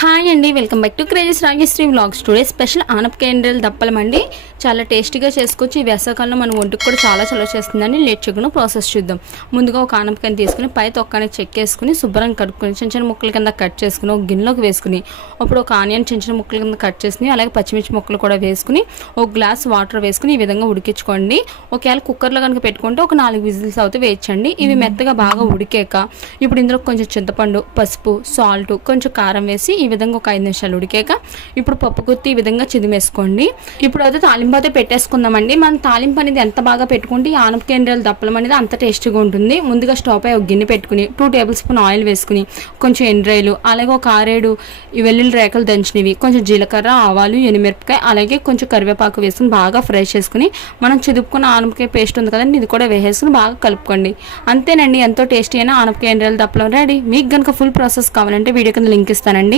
Hi అండి welcome back to crazy's Rajashri vlogs. Today special ఆనపకాయండ్రలు దప్పలం అండి. చాలా టేస్టీగా చేసుకోవచ్చు ఈ వేసవకాలంలో మన ఒంటికి కూడా చాలా చలవ చేస్తుందని లేట్ చెక్కును ప్రాసెస్ చూద్దాం. ముందుగా ఒక ఆనపకాయని తీసుకుని పై తొక్కని చెక్కేసుకుని శుభ్రంగా కడుక్కొని చిన్న చిన్న ముక్కల కింద కట్ చేసుకుని ఒక గిన్నెలోకి వేసుకుని అప్పుడు ఒక ఆనియన్ చిన్న చిన్న ముక్కల కింద కట్ చేసుకుని అలాగే పచ్చిమిర్చి ముక్కలు కూడా వేసుకుని ఒక గ్లాస్ వాటర్ వేసుకుని ఈ విధంగా ఉడికించుకోండి. ఒకవేళ కుక్కర్లో కనుక పెట్టుకుంటే ఒక నాలుగు విజిల్స్ అవుతే వేయించండి ఇవి మెత్తగా బాగా ఉడికాక ఇప్పుడు ఇందులో కొంచెం చింతపండు పసుపు సాల్ట్ కొంచెం కారం వేసి ఈ విధంగా ఒక ఐదు నిమిషాలు ఉడికాక ఇప్పుడు పప్పు గుత్తి ఈ విధంగా చిదిమేసుకోండి. ఇప్పుడు అయితే తాలింపు అయితే పెట్టేసుకుందామండి. మనం తాలింపు అనేది ఎంత బాగా పెట్టుకుంటే ఈ ఆనపకేంద్రాలు దప్పలం అనేది అంత టేస్టీగా ఉంటుంది. ముందుగా స్టవ్ పై ఒక గిన్నె పెట్టుకుని టూ టేబుల్ స్పూన్ ఆయిల్ వేసుకుని కొంచెం ఎండ్రాయిలు అలాగే ఒక ఆరేడు ఈ వెల్లుల్లి రేకలు దంచినవి కొంచెం జీలకర్ర ఆవాలు ఎనిమిరపకాయ అలాగే కొంచెం కరివేపాకు వేసుకుని బాగా ఫ్రై చేసుకుని మనం చిదుపుకున్న ఆనపకాయ పేస్ట్ ఉంది కదండి ఇది కూడా వేసేసుకుని బాగా కలుపుకోండి. అంతేనండి ఎంతో టేస్టీ అయిన ఆనపకాయ ఎండ్రాయిలు దప్పలం రెడీ. మీకు కనుక ఫుల్ ప్రాసెస్ కావాలంటే వీడియో కింద లింక్ ఇస్తానండి.